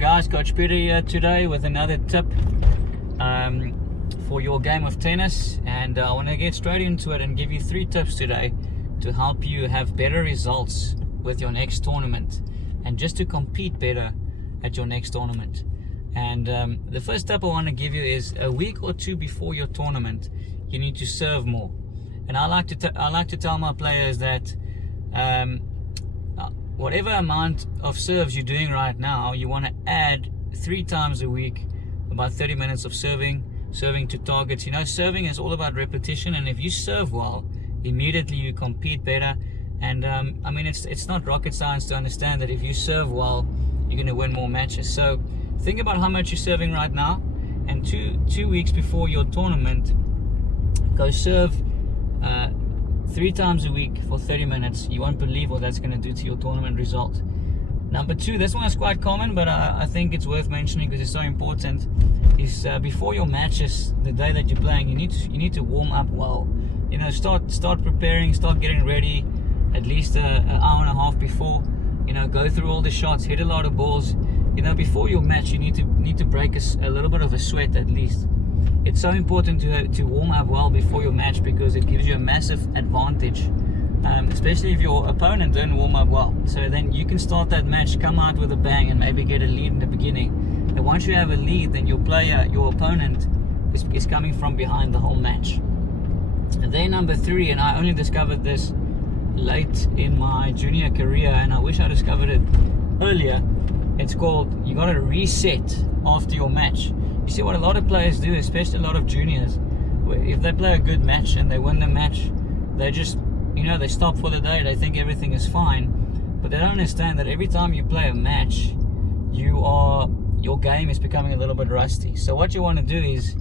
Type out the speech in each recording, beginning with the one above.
guys, Coach Peter here today with another tip for your game of tennis, and I want to get straight into it and give you 3 tips today to help you have better results with your next tournament and just to compete better at your next tournament. And the first tip I want to give you is a week or 2 before your tournament, you need to serve more. And I like to tell my players that whatever amount of serves you're doing right now, you want to add 3 times a week, about 30 minutes of serving to targets. You know, serving is all about repetition, and if you serve well, immediately you compete better. And I mean, it's not rocket science to understand that if you serve well, you're going to win more matches. So think about how much you're serving right now, and two weeks before your tournament, go serve 3 times a week for 30 minutes. You won't believe what that's going to do to your tournament result. Number 2, this one is quite common, but I think it's worth mentioning because it's so important, is before your matches, the day that you're playing, you need to warm up well. You know, start preparing, start getting ready at least an hour and a half before. You know, go through all the shots, hit a lot of balls. You know, before your match, you need to break a little bit of a sweat at least. It's so important to warm up well before your match because it gives you a massive advantage, especially if your opponent don't warm up well. So then you can start that match, come out with a bang, and maybe get a lead in the beginning. And once you have a lead, then your opponent is coming from behind the whole match. And then number 3, and I only discovered this late in my junior career, and I wish I discovered it earlier. It's called, you got to reset after your match. You see what a lot of players do, especially a lot of juniors, if they play a good match and they win the match, they just, you know, they stop for the day, they think everything is fine, but they don't understand that every time you play a match, your game is becoming a little bit rusty. So what you want to do is,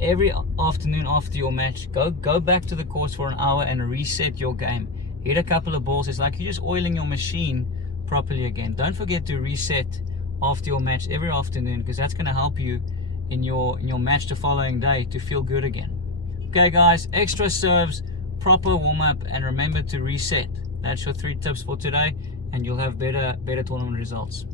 every afternoon after your match, go back to the course for an hour and reset your game. Hit a couple of balls. It's like you're just oiling your machine properly again. Don't forget to reset after your match every afternoon, because that's going to help you in your match the following day to feel good again. Okay guys, extra serves, proper warm-up, and remember to reset. That's your 3 tips for today, and you'll have better tournament results.